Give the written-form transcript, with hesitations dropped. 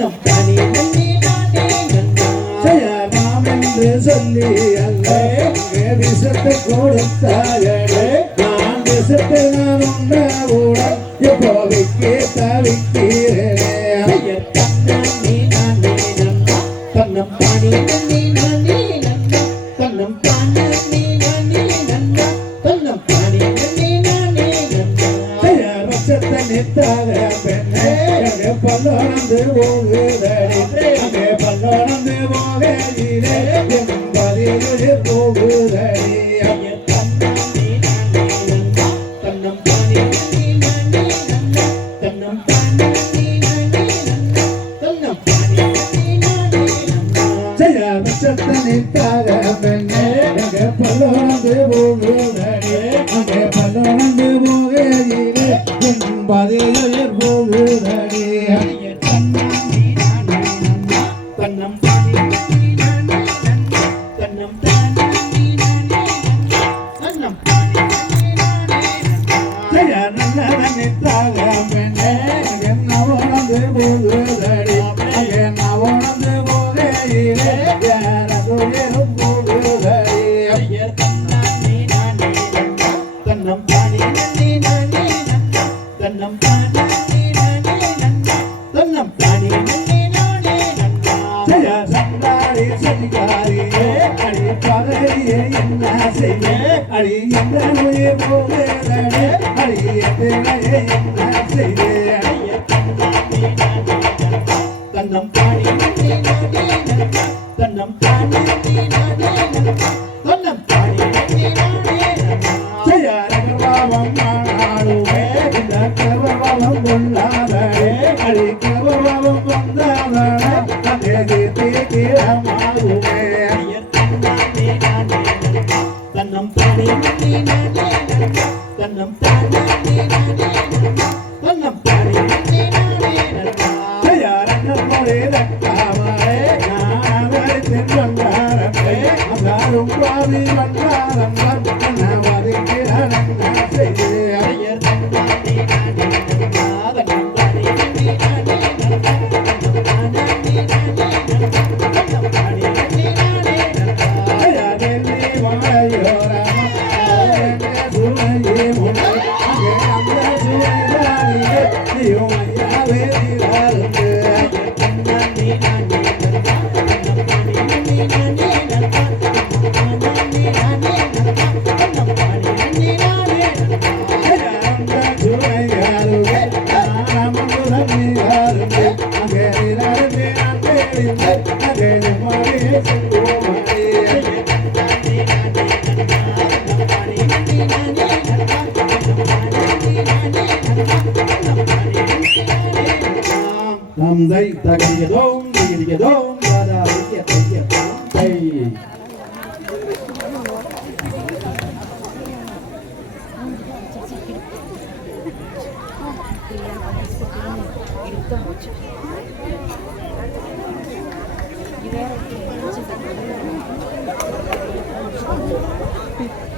தன்னம் தானே நன்னே நானே நன்னா ஜெயராம் என்று சொல்லி அல்ல விஷத்தை கொடுத்தாயே நான் விஷத்தை நான் உண்டவுடன் எப்போதைக்கு தவிக்கிறேனே தன்னே நானே நன்னா தன்னம் தானே நன்னே நானே நன்னா தன்னம் தானே நானே நன்னா தன்னம் தானே நன்னே நானே நன்னா ரச்சத்தை நித்தாக பெண்ணே பல்லோனந்து போகுதடி பல்லோனந்து போகையிலே பதிலே போகுதடி தன்னம் தானே நானே நன்னா தன்னம் தானே நானே நன்னா தன்னம் தானே நானே நன்னா ரச்சத்தை நித்தாக பெண்ணே பல்லோனந்து போகுதடி பல்லோனந்து போகையிலே பதிலே போகுதடி தன்னம் தானே நானே நன்னா தன்னம் தானே நானே நன்னா தன்னம் தானே நானே நன்னா நல்லதனித்தாக பெண்ணே என்ன உணர்ந்து போகுதடி என்ன உணர்ந்து போகையிலே யாரும் போகுதடி தன்னம் தானே நானே நன்னா தன்னம் தானே நானே நன்னா தன்னம் தானே நானே நன்னா சண்டாரி சதிகாரியே அடி பகையே என்ன செய்ய அடி எந்த நோயே போகுதடி அடி எத்தனையே என்ன செய்ய தன்னம் தானே நானே நன்னா தன்னம் தானே நானே நன்னா தன்னம் தானே நானே நன்னா ஜெயரகவாவம் ஆடுவே இந்த கர்வவாவம் கொள்ளாதே அடி கர்வவாவம் கொண்டாதே அதே தீக்கிரமாகுவே தன்னம் தானே நானே நன்னா தன்னம் தானே நானே நன்னா தன்னம் தானே நானே நன்னா ஜெயரகம் மொழிதக்காமலே நானவரித்தின் வந்தாரே அந்தாரும் பாவி வந்தாரம் வதிக்கிறான் செய்தே தந்தை தகியதோம் திகிரிகதோம் தாதாரிய தையதோம் தை இது